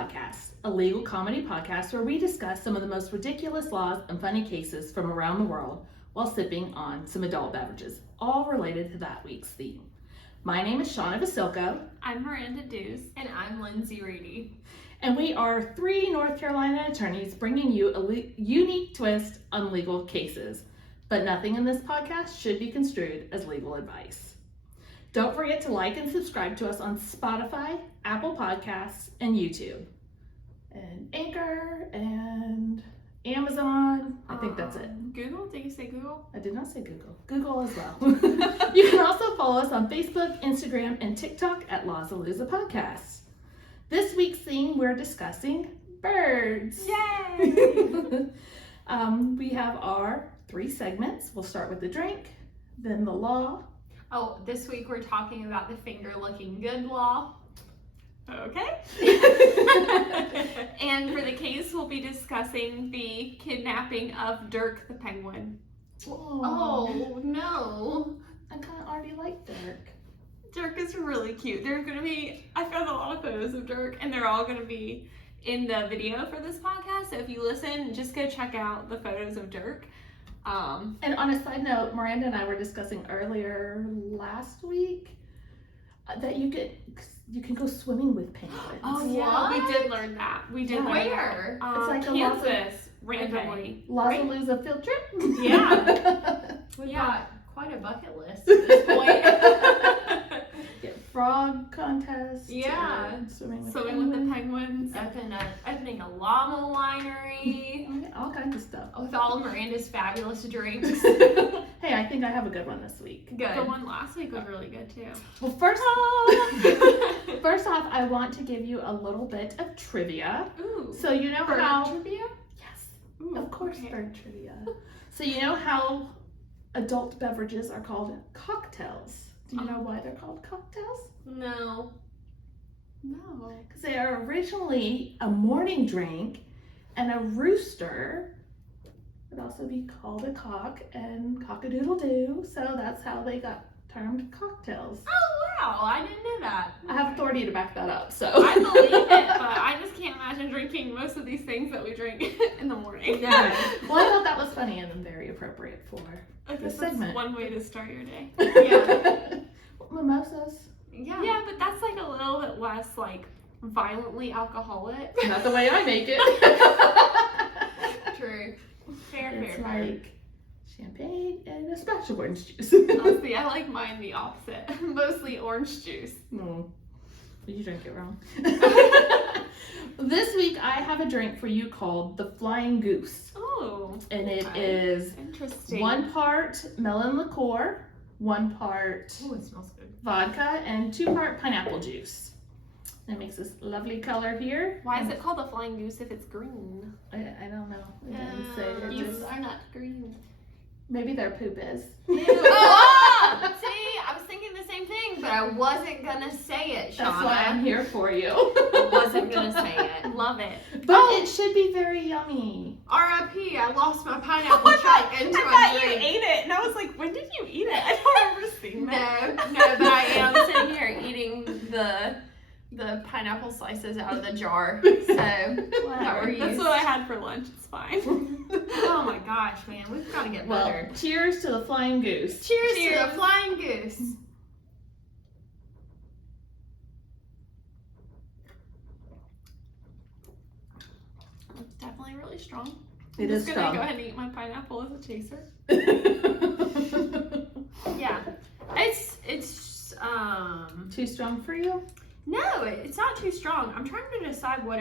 Podcast, a legal comedy podcast where we discuss some of the most ridiculous laws and funny cases from around the world while sipping on some adult beverages, all related to that week's theme. My name is Shauna Vasilko. I'm Miranda Dews. And I'm Lindsay Reedy. And we are three North Carolina attorneys bringing you a unique twist on legal cases. But nothing in this podcast should be construed as legal advice. Don't forget to like and subscribe to us on Spotify, Apple Podcasts, and YouTube. And Anchor and Amazon. I think that's it. Google? Did you say Google? I did not say Google. Google as well. You can also follow us on Facebook, Instagram, and TikTok at Lawsalooza Podcasts. This week's theme, we're discussing birds. Yay! We have our 3 segments. We'll start with the drink, then the law. Oh, this week we're talking about the finger looking good law. Okay. And for the case, we'll be discussing the kidnapping of Dirk the penguin. Oh, no. I kind of already like Dirk. Dirk is really cute. I found a lot of photos of Dirk, and they're all going to be in the video for this podcast. So if you listen, just go check out the photos of Dirk. And on a side note, Miranda and I were discussing earlier last week that you can go swimming with penguins. Oh yeah, we did learn that. We did learn Where? that. It's like Kansas, randomly. Lawsalooza field trip. Yeah. We've Yeah. got quite a bucket list at this point. Yeah, frog contest. Yeah. Swimming with Swimming with the penguins. Opening a llama winery All kinds of stuff. with all of Miranda's fabulous drinks. Hey, I think I have a good one this week. Good. The one last week was really good too. Well, first off, I want to give you a little bit of trivia. Ooh. So you know Bird how trivia? yes, Ooh, of course, okay. bird trivia. So you know how adult beverages are called cocktails. Do you know why they're called cocktails? No. No. Because they are originally a morning drink, and a rooster would also be called a cock and cock-a-doodle-doo. So that's how they got termed cocktails. Oh wow, I didn't know that. I have authority to back that up. So I believe it, but I just can't imagine drinking most of these things that we drink in the morning. Yeah. Well, I thought that was funny and very appropriate for I guess the that's segment. one way to start your day. Yeah. Mimosas. Yeah. Yeah, but that's like a little bit less like violently alcoholic. Not the way I make it. True. Fair, It's fair. like champagne and a splash of orange juice. Honestly, I like mine the opposite. Mostly orange juice. No, you drink it wrong. This week I have a drink for you called the Flying Goose. Oh, And it okay. is Interesting. 1 part melon liqueur, 1 part Oh, it smells good. vodka, and 2 part pineapple juice. It makes this lovely color here. Why is it called the Flying Goose if it's green? I don't know. It didn't say. It Geese just- are not green. maybe their poop is. Oh, see, I was thinking the same thing, but I wasn't gonna say it, Shauna. That's why I'm here for you. I wasn't gonna say it. Love it. But it should be very yummy. R.I.P. I lost my pineapple chunk into a drink. ate it, and I was like, when did you eat it? I don't remember seeing No, but I am sitting here eating the pineapple slices out of the jar. So that were That's used. what I had for lunch. It's fine. Oh my gosh, man, we've got to get Well, better. cheers to the Flying Goose. Cheers to Cheers. the Flying Goose. It's definitely really strong. It I'm is just gonna strong. go ahead and eat my pineapple as a chaser. Yeah, it's Too strong for you? no, it's not too strong. I'm trying to decide what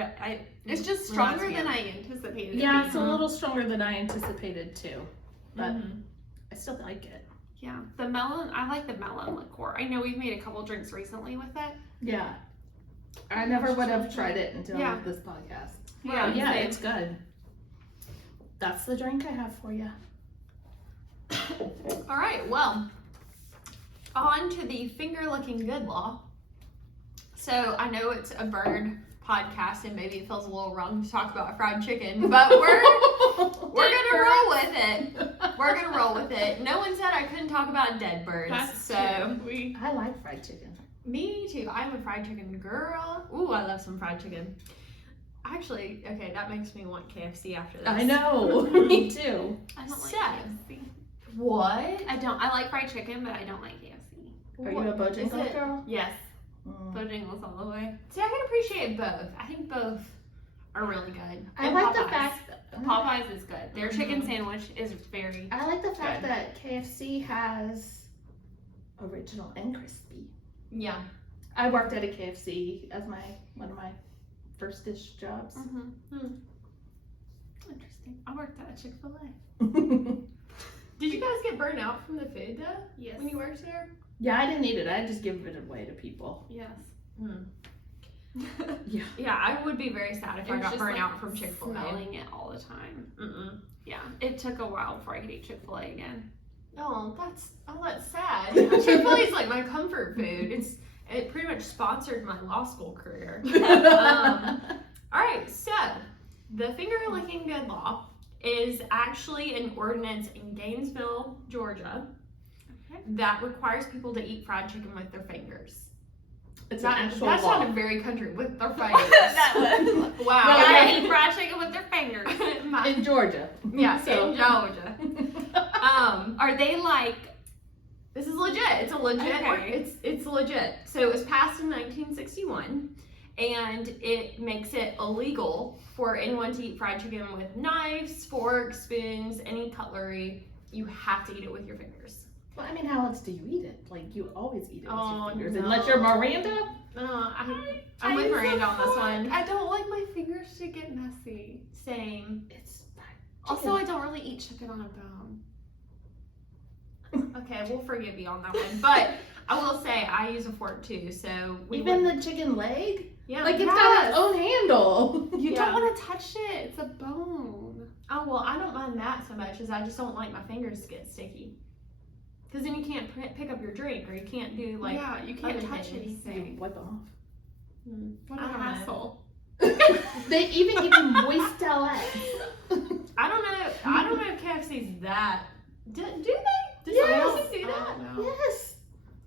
It's just reminds stronger me than of. I anticipated. Yeah, it it's a little stronger than I anticipated too. But Mhm. I still like it. Yeah, the melon. I like the melon liqueur. I know we've made a couple drinks recently with it. Yeah. I never would have tried it until Yeah. this podcast. Yeah, Yeah, same. it's good. That's the drink I have for you. All right, well, on to the finger looking good law. So I know it's a bird podcast and maybe it feels a little wrong to talk about fried chicken, but we're gonna roll with it. We're gonna roll with it. No one said I couldn't talk about dead birds. That's so true. I like fried chicken. me too. I'm a fried chicken girl. Ooh, I love some fried chicken. Actually, okay, that makes me want KFC after this. I know. Me too. I don't like So- KFC. What? I don't. I like fried chicken, but I don't like KFC. Are you a Is Bojangles it- girl? Yes, Mm. Bojangles all the way. See, I can appreciate both. I think both are really good. I And like the Popeyes. fact Popeyes is good. Their chicken Mhm. sandwich is very. I like the fact Good. that KFC has original and crispy. Yeah. I worked at a KFC as one of my first dish jobs. Mm-hmm. Interesting. I worked at a Chick-fil-A. Did you guys get burnt out from the food though Yes. when you worked there? Yeah, I didn't eat it. I just give it away to people. Yes. Yeah. Yeah, I would be very sad if It I was got just, burnt like, out from Chick-fil-A. Smelling it all the time. Mm-mm. Yeah. It took a while before I could eat Chick-fil-A again. Oh, that's sad. Chick-fil-A is like my comfort food. It pretty much sponsored my law school career. All right, so the finger licking good law is actually an ordinance in Gainesville, Georgia, Okay. that requires people to eat fried chicken with their fingers. It's an actual that law. sounded very country, with their fingers. That was. Wow. Well, Yeah, yeah. eat fried chicken with their fingers. In Georgia. Yeah, So- in Georgia. Are they like? This is legit. It's a legit. Okay. It's legit. So it was passed in 1961, and it makes it illegal for anyone to eat fried chicken with knives, forks, spoons, any cutlery. You have to eat it with your fingers. Well, I mean, how else do you eat it? Like, you always eat it with Oh, your fingers. no. Unless you're Miranda. I'm with use a Miranda on this fork. one. I don't like my fingers to get messy. Same. It's Also, I don't really eat chicken on a bone. Okay, we'll forgive you on that one. But I will say I use a fork too. So we even would- the chicken leg. yeah. Like, it's got its own handle. You Yeah. don't want to touch it. It's a bone. Oh well, I don't mind that so much as I just don't like my fingers to get sticky. Because then you can't pick up your drink or you can't do like. yeah, you can't other touch things. anything. Wipe it off. What I a don't know. hassle. They even give you moist towelettes. I don't know. I don't know if KFC's that. Do they? Does Yes. KFC do that? Oh, no. Yes.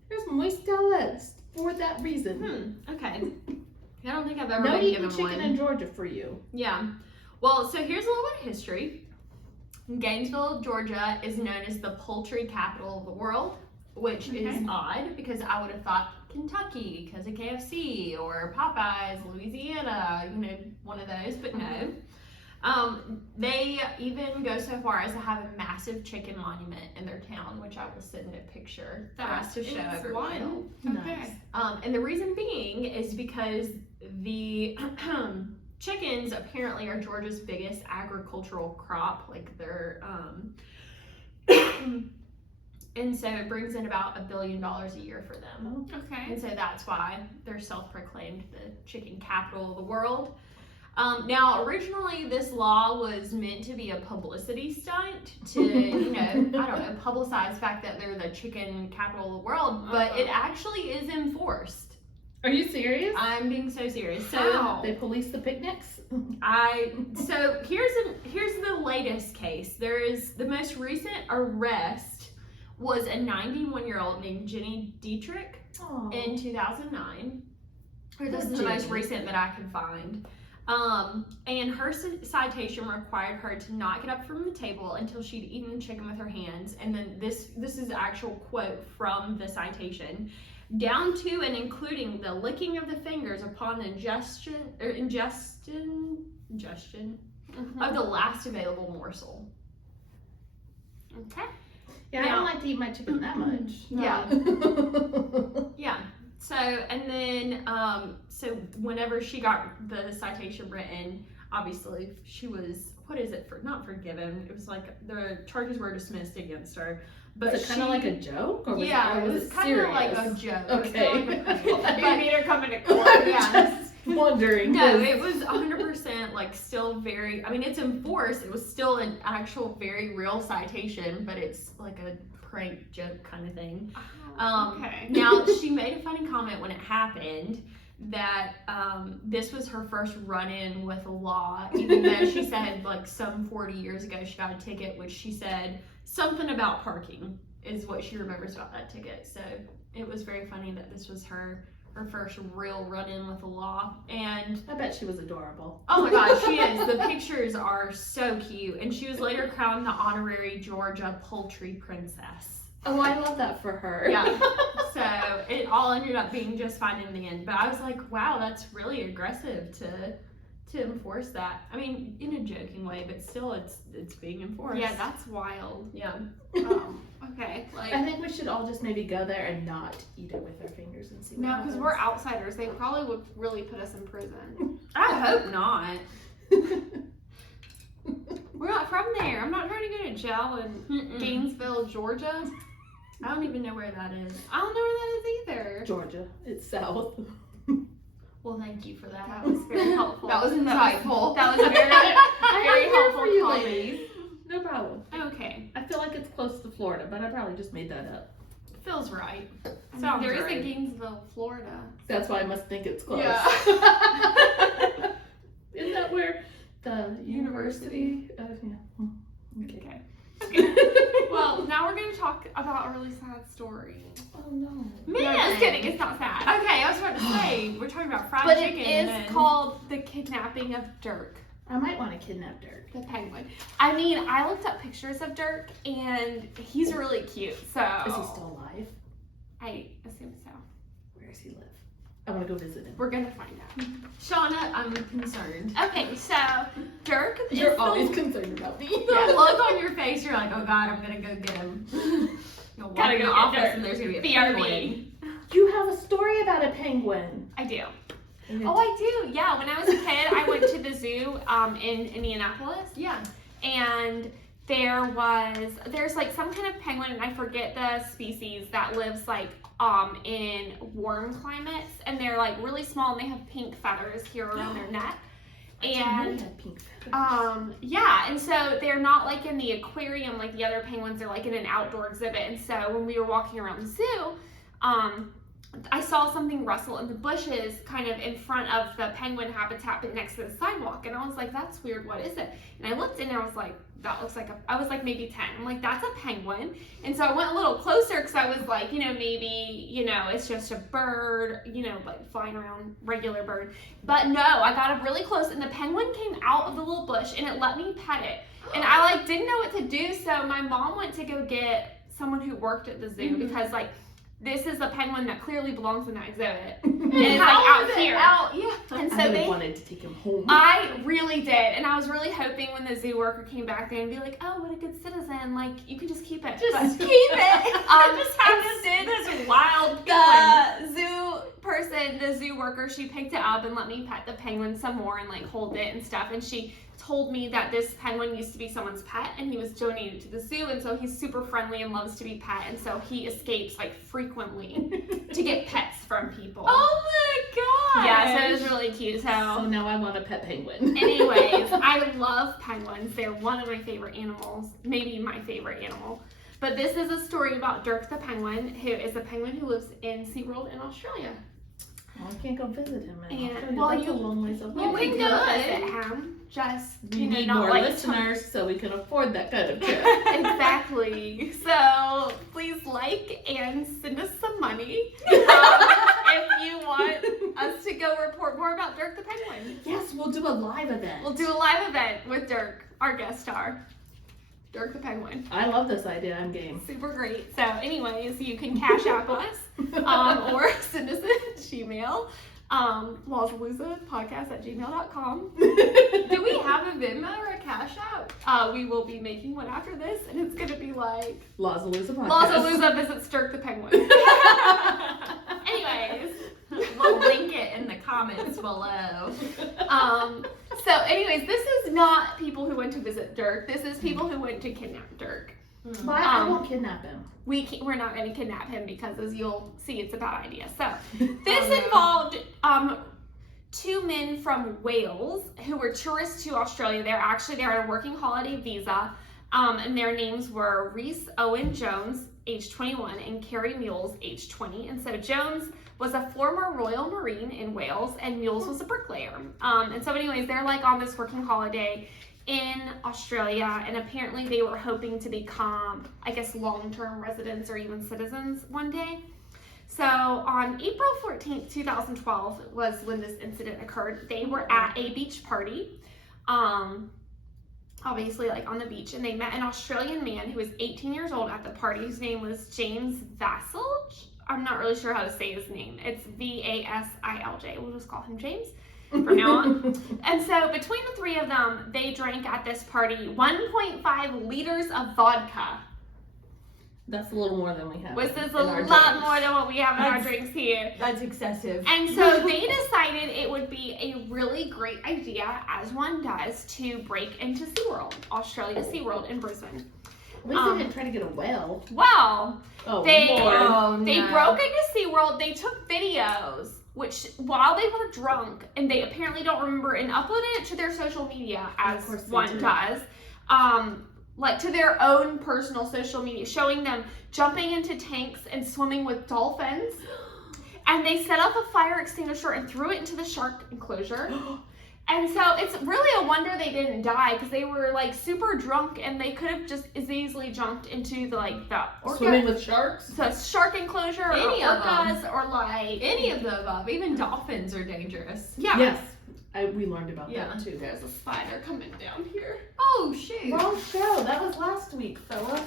There's moist towelettes for that reason. Okay. I don't think I've ever No been eating given chicken one. in Georgia for you. Yeah. Well, so here's a little bit of history. Gainesville, Georgia is known as the poultry capital of the world, which is Okay. odd because I would have thought Kentucky because of KFC or Popeyes, Louisiana, one of those, but no. They even go so far as to have a massive chicken monument in their town, which I will send a picture for us to show is everyone. wild. Nice. Okay. And the reason being is because the chickens apparently are Georgia's biggest agricultural crop. Like they're, and so it brings in about $1 billion a year for them. Okay. And so that's why they're self-proclaimed the chicken capital of the world. Now, originally, this law was meant to be a publicity stunt to, publicize the fact that they're the chicken capital of the world, but it actually is enforced. Are you serious? I'm being so serious. So, How? They police the picnics? so here's the latest case. There is the most recent arrest was a 91-year-old named Jenny Dietrich Oh. in 2009. This is the Jenny. most recent that I can find. And her citation required her to not get up from the table until she'd eaten the chicken with her hands. And then this is the actual quote from the citation. Down to and including the licking of the fingers upon the ingestion of the last available morsel. Okay. Yeah, I Now- don't like to eat my chicken that much. Yeah. No. Yeah. So, and then, so whenever she got the citation written, obviously she was, not forgiven. It was like the charges were dismissed against her. But Was it kind of like a joke? Or was yeah, it, or it was was it kind of like a serious? joke. Okay. It was kind of like a prank. You made her come into court. I'm Yeah. just wondering. No, 'cause- it was 100% like still very, I mean, it's enforced. It was still an actual very real citation, but it's like a prank joke kind of thing. Okay. Now, she made a funny comment when it happened that this was her first run-in with a law, even though she said like some 40 years ago she got a ticket, which she said something about parking is what she remembers about that ticket. So it was very funny that this was her her first real run-in with the law. And I bet she was adorable. oh my gosh, she is. The pictures are so cute. And she was later crowned the honorary Georgia Poultry Princess. Oh, I love that for her. Yeah. So it all ended up being just fine in the end. But I was like, wow, that's really aggressive to enforce that. I mean, in a joking way, but still it's being enforced. Yeah, that's wild. Yeah. Okay. Like, I think we should all just maybe go there and not eat it with our fingers and see what no, happens. because we're outsiders. They probably would really put us in prison. I hope not. We're not from there. I'm not trying to go to jail in Gainesville, Georgia. I don't even know where that is. I don't know where that is either. Georgia. It's south. Well, thank you for that. That was very helpful. That was insightful. That was very, I'm very here helpful for you, comment. ladies. No problem. Okay. I feel like it's close to Florida, but I probably just made that up. Feels right. I mean, Sounds there is right. a Gainesville, Florida. That's why I must think it's close. Yeah. Isn't that where the university? Yeah. Okay. Okay. Well, now we're going to talk about a really sad story. Oh no. No, just kidding. It's not sad. Okay, I was about to say, we're talking about fried But chicken. it and is called The Kidnapping of Dirk, I might want to kidnap Dirk. the penguin. I mean, I looked up pictures of Dirk, and he's really cute. So Is he still alive? I assume so. Where does he live? I want to go visit him. We're gonna find out. Shauna, I'm concerned. Okay, so Dirk is You're the- always concerned about me. The look on your face, you're like, oh god, I'm gonna go get him. You'll walk Gotta in the go get office Dirk. and there's gonna be a BRB. penguin. You have a story about a penguin. I do. Oh, I do. Yeah, when I was a kid, I went to the zoo in Indianapolis, Yeah. and there's like some kind of penguin, and I forget the species, that lives like in warm climates, and they're like really small, and they have pink feathers here around their neck. I didn't know he And had pink feathers. yeah, and so they're not like in the aquarium like the other penguins. They're like in an outdoor exhibit. And so when we were walking around the zoo, I saw something rustle in the bushes kind of in front of the penguin habitat but next to the sidewalk. And I was like, that's weird, what is it? And I looked and I was like, that looks like I was like maybe 10. I'm like, that's a penguin. And so I went a little closer because I was like, maybe, it's just a bird, like flying around, regular bird. But no, I got up really close and the penguin came out of the little bush and it let me pet it. And I like didn't know what to do. So my mom went to go get someone who worked at the zoo because like, this is a penguin that clearly belongs in that exhibit. And it's like out here. Yeah. And I so would they have wanted to take him home. I really did, and I was really hoping when the zoo worker came back there and be like, "Oh, what a good citizen! Like you can just keep it, Just But keep it. just have this wild the zoo worker, she picked it up and let me pet the penguin some more and like hold it and stuff, and she told me that this penguin used to be someone's pet and he was donated to the zoo, and so he's super friendly and loves to be pet, and so he escapes like frequently to get pets from people. Oh my god. Yeah, so it was really cute. So So now I want a pet penguin. anyways, I love penguins. They're one of my favorite animals, maybe my favorite animal. But this is a story about Dirk the penguin, who is a penguin who lives in SeaWorld in Australia. Well, I can't go visit him. And- Australia. well, That's you- a long ways away. You we can go could. visit him, just, We need not more like listeners so we can afford that kind of trip. Exactly. So please like and send us some money if you want us to go report more about Dirk the penguin. Yes, we'll do a live event. We'll do a live event with Dirk, our guest star, Dirk the penguin. I love this idea. I'm game. Super great. So anyways, you can cash app us or send us a Gmail, lollapaloozapodcast@gmail.com. Do we have a Venmo or a Cash App? We will be making one after this, and it's going to be like Lollapalooza podcast. Lollapalooza visits Dirk the penguin. Anyways, We'll link it in the comments below. so anyways, this is not people who went to visit Dirk. This is people who went to kidnap Dirk. Why I won't kidnap him. We're not going to kidnap him because, as you'll see, it's a bad idea. So this Oh, no. involved two men from Wales who were tourists to Australia. They're on a working holiday visa, and their names were Reese Owen Jones, age 21, and Carrie Mules, age 20. And so Jones was a former Royal Marine in Wales, and Mules was a bricklayer. And so anyways, they're like on this working holiday in Australia, and apparently they were hoping to become, I guess, long-term residents or even citizens one day. So on April 14th, 2012 was when this incident occurred. They were at a beach party, obviously like on the beach, and they met an Australian man who was 18 years old at the party, whose name was James Vasilj. I'm not really sure how to say his name. It's Vasilj. We'll just call him James from now on. And so between the three of them, they drank at this party 1.5 liters of vodka. That's a little more than we have. Which is a in our lot drinks. more than what we have in our drinks here. That's excessive. And so they decided it would be a really great idea, as one does, to break into SeaWorld, Australia SeaWorld in Brisbane. At least they didn't try to get a whale. Well, Oh, they Lord. they broke into SeaWorld. They took videos, which while they were drunk, and they apparently don't remember, and uploaded it to their social media, as Of course they one do. does. Like to their own personal social media, showing them jumping into tanks and swimming with dolphins. And they set up a fire extinguisher and threw it into the shark enclosure. And so it's really a wonder they didn't die, because they were like super drunk and they could have just as easily jumped into the Swimming with sharks? the shark enclosure, Any or of orcas, or like Any of the above. Even dolphins are dangerous. yeah. Yes. We learned about Yeah. that too. There's a spider coming down here. Oh, shoot. Wrong show. That was last week, fella.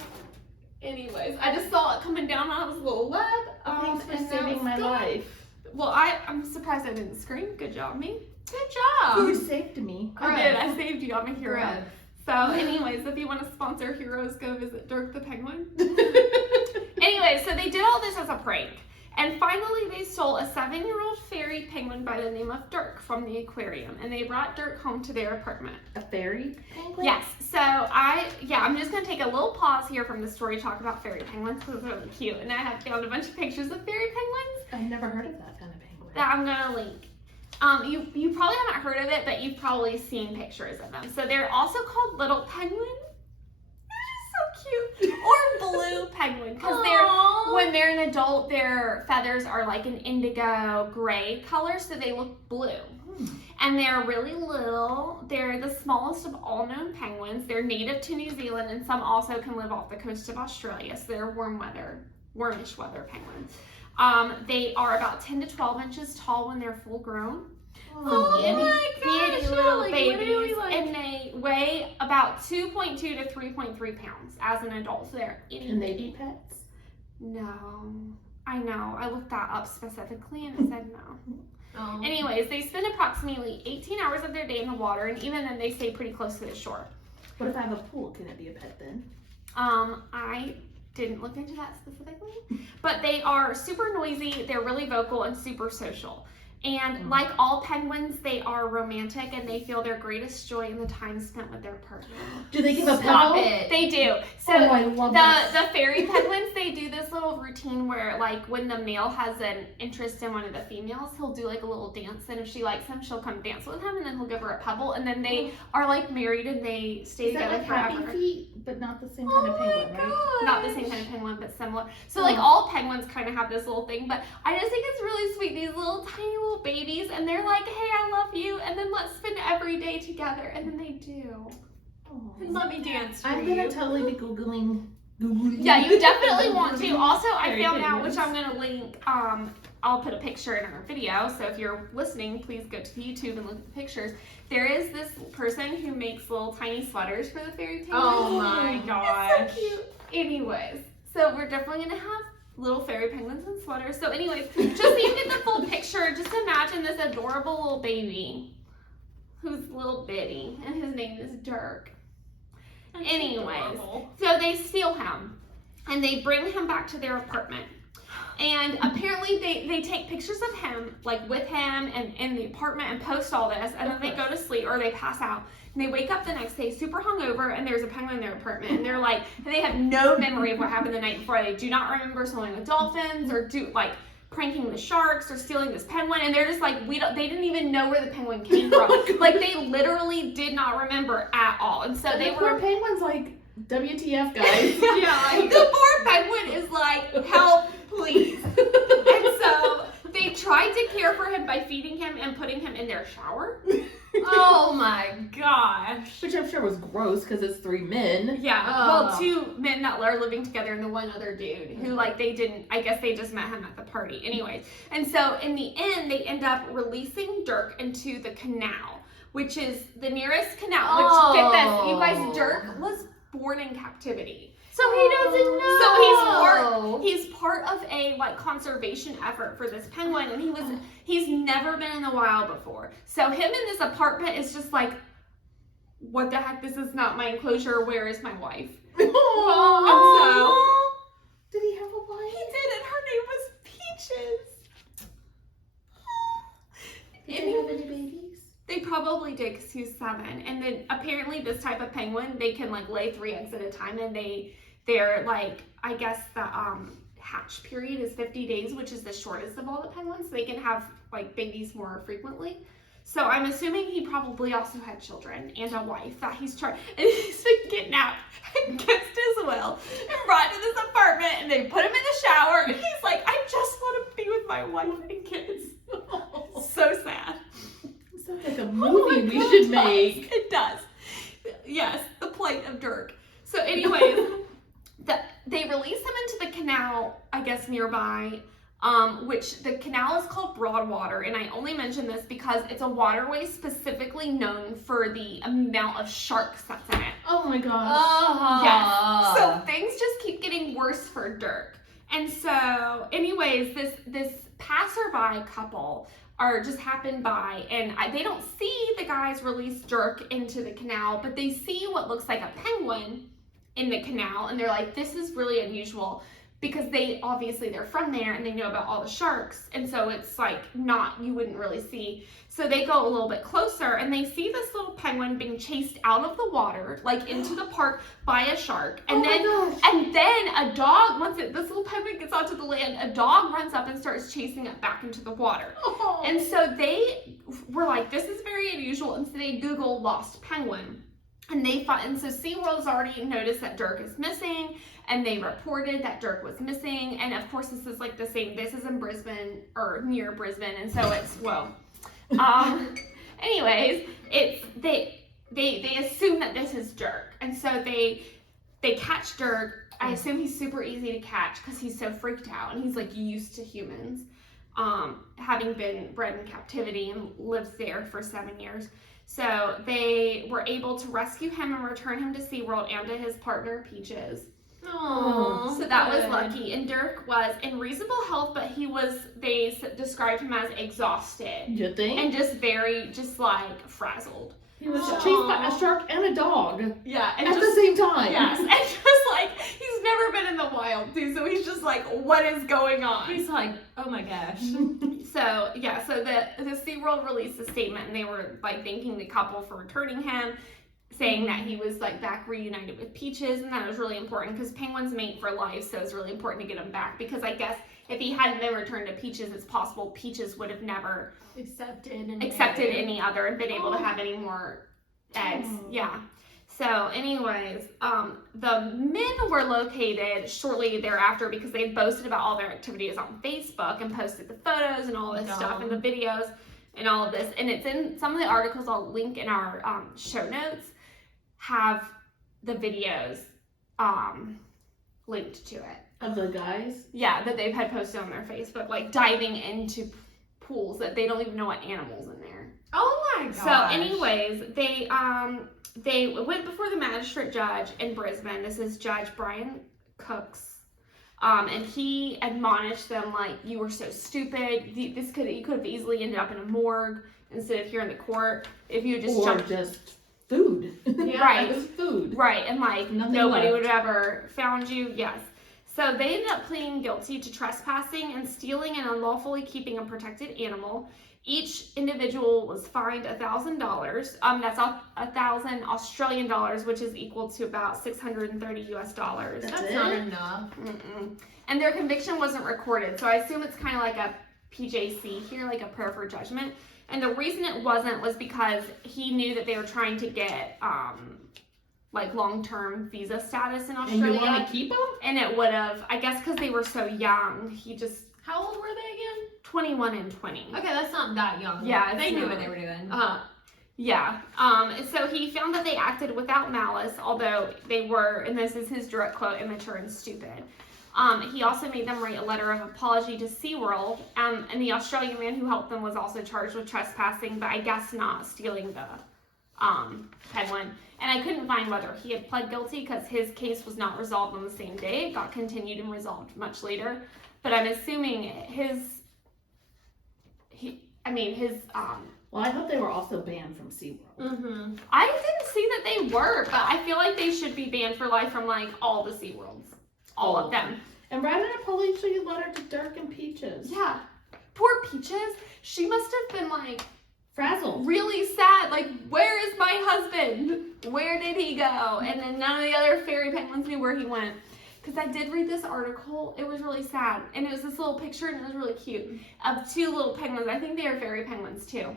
Anyways, I just saw it coming down on his little leg. Thanks for and now saving it's my gone. life. Well, I'm surprised I didn't scream. Good job, me. Good You job. saved me. I did. I saved you. I'm a hero. Grub. So, anyways, if you want to sponsor Heroes, go visit Dirk the Penguin. Anyway, so they did all this as a prank. And finally, they stole a 7-year-old fairy penguin by the name of Dirk from the aquarium. And they brought Dirk home to their apartment. A fairy penguin? Yes, so I'm just going to take a little pause here from the story to talk about fairy penguins, because it's really cute. And I have found a bunch of pictures of fairy penguins I've never heard of that kind of penguin. that I'm going to link. You probably haven't heard of it, but you've probably seen pictures of them. So they're also called little penguins. So cute. Or blue penguin, because when they're an adult, their feathers are like an indigo gray color, so they look blue. And they're really little. They're the smallest of all known penguins. They're native to New Zealand, and some also can live off the coast of Australia, so they're warmish weather penguins. They are about 10 to 12 inches tall when they're full grown. Oh my gosh, Itty little like, babies, literally, like- and they weigh about 2.2 to 3.3 pounds as an adult. So they're itty Can they bitty. be pets? No, I know. I looked that up specifically, and it said no. Oh. Anyways, they spend approximately 18 hours of their day in the water, and even then, they stay pretty close to the shore. What if I have a pool? Can it be a pet then? I didn't look into that specifically, but they are super noisy. They're really vocal and super social. And like all penguins, they are romantic, and they feel their greatest joy in the time spent with their partner. Do they give a Stop petal? it. They do. So Oh, I love this. the fairy penguins, they do this little routine where, like, when the male has an interest in one of the females, he'll do like a little dance, and if she likes him, she'll come dance with him, and then he'll give her a pebble, and then they are like married, and they stay Is that together like forever. Happy Feet, but not the same kind of penguin, right? Not the same kind of penguin, but similar. So like all penguins kind of have this little thing, but I just think it's really sweet. These little tiny little babies, and they're like, "Hey, I love you," and then let's spend every day together, and then they do. Oh. Let me dance for I'm you. gonna totally be googling. Yeah, you definitely want to. Also, I Fairy found out, which penguins. I'm gonna link. I'll put a picture in our video. So if you're listening, please go to the YouTube and look at the pictures. There is this person who makes little tiny sweaters for the fairy penguins. Oh my gosh. It's so cute. Anyways, so we're definitely gonna have little fairy penguins and sweaters. So anyways, just so you get the full picture, just imagine this adorable little baby who's little bitty, and his name is Dirk. That's Anyways, adorable. so they steal him, and they bring him back to their apartment. And apparently they take pictures of him, like with him and in the apartment, and post all this, and then they go to sleep or they pass out. And they wake up the next day super hungover, and there's a penguin in their apartment, and they're like, they have no memory of what happened the night before. They do not remember swimming with dolphins or pranking the sharks or stealing this penguin, and they're just like, they didn't even know where the penguin came from. Like, they literally did not remember at all. And so And they the poor were penguin's like, WTF, guys. Yeah, the poor penguin is like, help, please. And so they They tried to care for him by feeding him and putting him in their shower. Oh my gosh. Which I'm sure was gross because it's 3 men. Yeah, Oh. well, 2 men that are living together and the one other dude who, like, they didn't, I guess they just met him at the party. Anyways, and so in the end, they end up releasing Dirk into the canal, which is the nearest canal, which, get this, you guys, Dirk was born in captivity. So he doesn't know. So he's part of a like conservation effort for this penguin, and he's never been in the wild before. So him in this apartment is just like, what the heck? This is not my enclosure. Where is my wife? Oh. Did he have a wife? He did, and her name was Peaches. Did he have any babies? They probably did because he's 7. And then apparently this type of penguin, they can like lay 3 eggs at a time, and they're like, I guess the hatch period is 50 days, which is the shortest of all the penguins. So they can have like babies more frequently. So I'm assuming he probably also had children and a wife that he's trying, and he's been kidnapped against his will and brought to this apartment, and they put him in the shower, and he's like, I just want to be with my wife and kids. So sad. Sounds like a movie we should make. It does. Yes, the plight of Dirk. So anyways, they release him into the canal, I guess nearby, which the canal is called Broadwater, and I only mention this because it's a waterway specifically known for the amount of sharks that's in it. Oh my gosh. Yes. So things just keep getting worse for Dirk. And so, anyways, this passerby couple are just happened by, and they don't see the guys release Dirk into the canal, but they see what looks like a penguin in the canal, and they're like, this is really unusual, because they're from there and they know about all the sharks, and so it's like you wouldn't really see. So they go a little bit closer, and they see this little penguin being chased out of the water, like into the park by a shark, and then a dog, this little penguin gets onto the land, a dog runs up and starts chasing it back into the water. Oh. And so they were like, this is very unusual, and so they Google lost penguin. And so SeaWorld's already noticed that Dirk is missing, and they reported that Dirk was missing. And of course, this is like this is in Brisbane, or near Brisbane, and so it's, anyways, they assume that this is Dirk, and so they catch Dirk. I assume he's super easy to catch because he's so freaked out, and he's like used to humans, having been bred in captivity and lived there for 7 years. So they were able to rescue him and return him to SeaWorld and to his partner, Peaches. Oh, so that was lucky. And Dirk was in reasonable health, but they described him as exhausted. You think? And just like frazzled. He was chased by a shark and a dog. Yeah. And At the same time. Yes. And just like, he's never been in the wild too, so he's just like, what is going on? He's like, oh my gosh. So the SeaWorld released a statement, and they were like thanking the couple for returning him, saying that he was like back reunited with Peaches, and that was really important because penguins mate for life, so it's really important to get him back, because I guess if he hadn't been returned to Peaches, it's possible Peaches would have never accepted any other and been able to have any more eggs. Yeah. So anyways, the men were located shortly thereafter because they boasted about all their activities on Facebook and posted the photos and all this stuff and the videos and all of this. And it's in some of the articles I'll link in our show notes, have the videos linked to it. Of the guys? Yeah, that they've had posted on their Facebook, like diving into pools that they don't even know what animals in there. Oh my gosh. So anyways, they went before the magistrate judge in Brisbane. This is Judge Brian Cooks. And he admonished them like, you were so stupid. You could have easily ended up in a morgue instead of here in the court if you just jumped. Just food. Right. It was food. Right, and like Nothing nobody left. would have ever found you. Yes. So they ended up pleading guilty to trespassing and stealing and unlawfully keeping a protected animal. Each individual was fined $1,000. That's 1,000 Australian dollars, which is equal to about $630 US. That's not enough. And their conviction wasn't recorded, so I assume it's kind of like a PJC here, like a prayer for judgment. And the reason it wasn't was because he knew that they were trying to get like long-term visa status in Australia. And you want to keep them? And it would have, I guess, because they were so young. How old were they again? 21 and 20. Okay, that's not that young. Yeah, they it's knew not. what they were doing. Yeah. So he found that they acted without malice, although they were, and this is his direct quote, immature and stupid. He also made them write a letter of apology to SeaWorld, and the Australian man who helped them was also charged with trespassing, but I guess not stealing the penguin. And I couldn't find whether he had pled guilty because his case was not resolved on the same day. It got continued and resolved much later. But I'm assuming Well, I hope they were also banned from SeaWorld. Mm-hmm. I didn't see that they were, but I feel like they should be banned for life from like all the SeaWorlds. All of them. And write an apology letter to Dirk and Peaches. Yeah. Poor Peaches. She must have been like Frazzled. really sad. Like, where is my husband? Where did he go? And then none of the other fairy penguins knew where he went. Because I did read this article. It was really sad. And it was this little picture, and it was really cute, of two little penguins. I think they are fairy penguins too.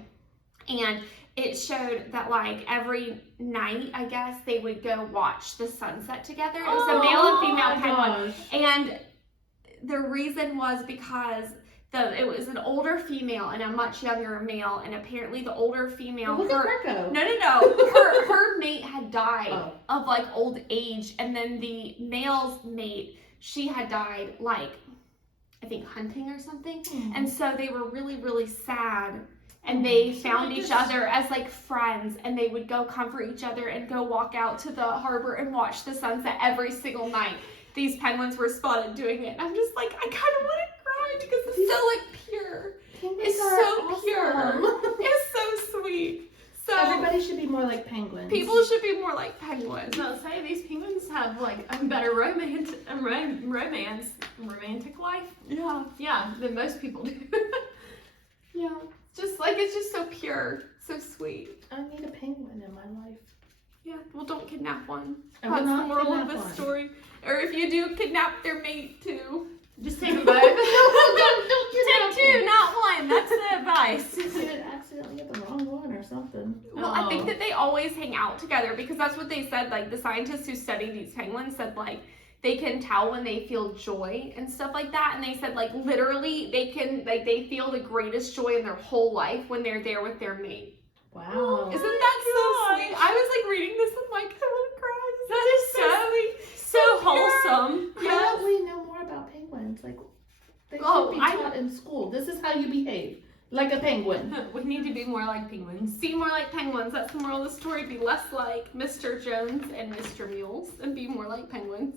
And it showed that like every night, I guess, they would go watch the sunset together. It was a male and female penguin. And the reason was because it was an older female and a much younger male, and apparently the older female, Look at her go. No, her mate had died Oh. of like old age, and then the male's mate, she had died like, I think hunting or something, and so they were really, really sad. And they found each other as like friends, and they would go comfort each other and go walk out to the harbor and watch the sunset every single night. These penguins were spotted doing it, and I'm just like, I kind of want to cry because it's so like pure. Penguins It's are so awesome. pure. It's so sweet. So Everybody should be more like penguins. people should be more like penguins. So say these penguins have like a better romantic life. Yeah. Than most people do. Yeah. Just like, it's just so pure, so sweet. I need a penguin in my life. Yeah. Well, don't kidnap one. I will That's the not moral of kidnap the one. story. Or if you do, kidnap their mate too. Just take them both. don't Take two, not one. That's the advice. You could accidentally get the wrong one or something. Well, I think that they always hang out together because that's what they said. Like, the scientists who study these penguins said, like, they can tell when they feel joy and stuff like that. And they said, like, literally, they can, like, they feel the greatest joy in their whole life when they're there with their mate. Wow. Isn't that so sweet? I was, like, reading this and, like, I want to cry. That is so sweet. so pure. wholesome. How do we know more about penguins? Like, they should be taught in school. This is how you behave. Like a penguin. We need to be more like penguins. Be more like penguins. That's the moral of the story. Be less like Mr. Jones and Mr. Mules and be more like penguins.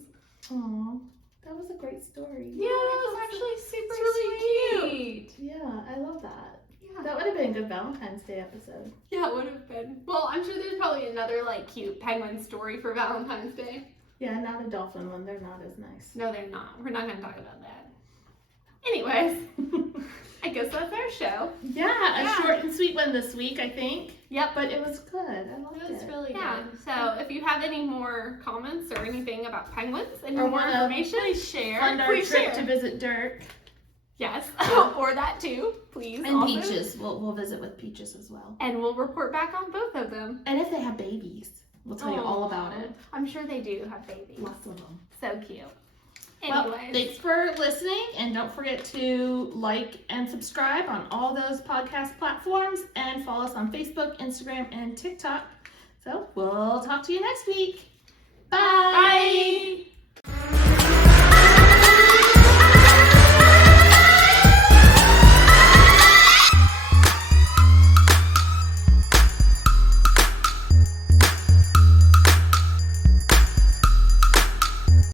Aw, that was a great story. Yeah, that was actually super really sweet. Yeah, I love that. Yeah. That would have been a good Valentine's Day episode. Yeah, it would have been. Well, I'm sure there's probably another like cute penguin story for Valentine's Day. Yeah, not a dolphin one. They're not as nice. No, they're not. We're not going to talk about that. Anyways, I guess that's our show. Yeah, Yeah. a short and sweet one this week, I think. Yep. But it was good. I liked It was it. really Yeah. good. So if you have any more comments or anything about penguins and Or more wanna information, Please share. Fund our Please trip share. to visit Dirk yes, or that too, please. and also. Peaches. We'll visit with Peaches as well. And we'll report back on both of them. And if they have babies, we'll tell you all about it. I'm sure they do have babies. Lots of them. So cute. Well, Anyways, thanks for listening, and don't forget to like and subscribe on all those podcast platforms, and follow us on Facebook, Instagram, and TikTok. So we'll talk to you next week. Bye. bye.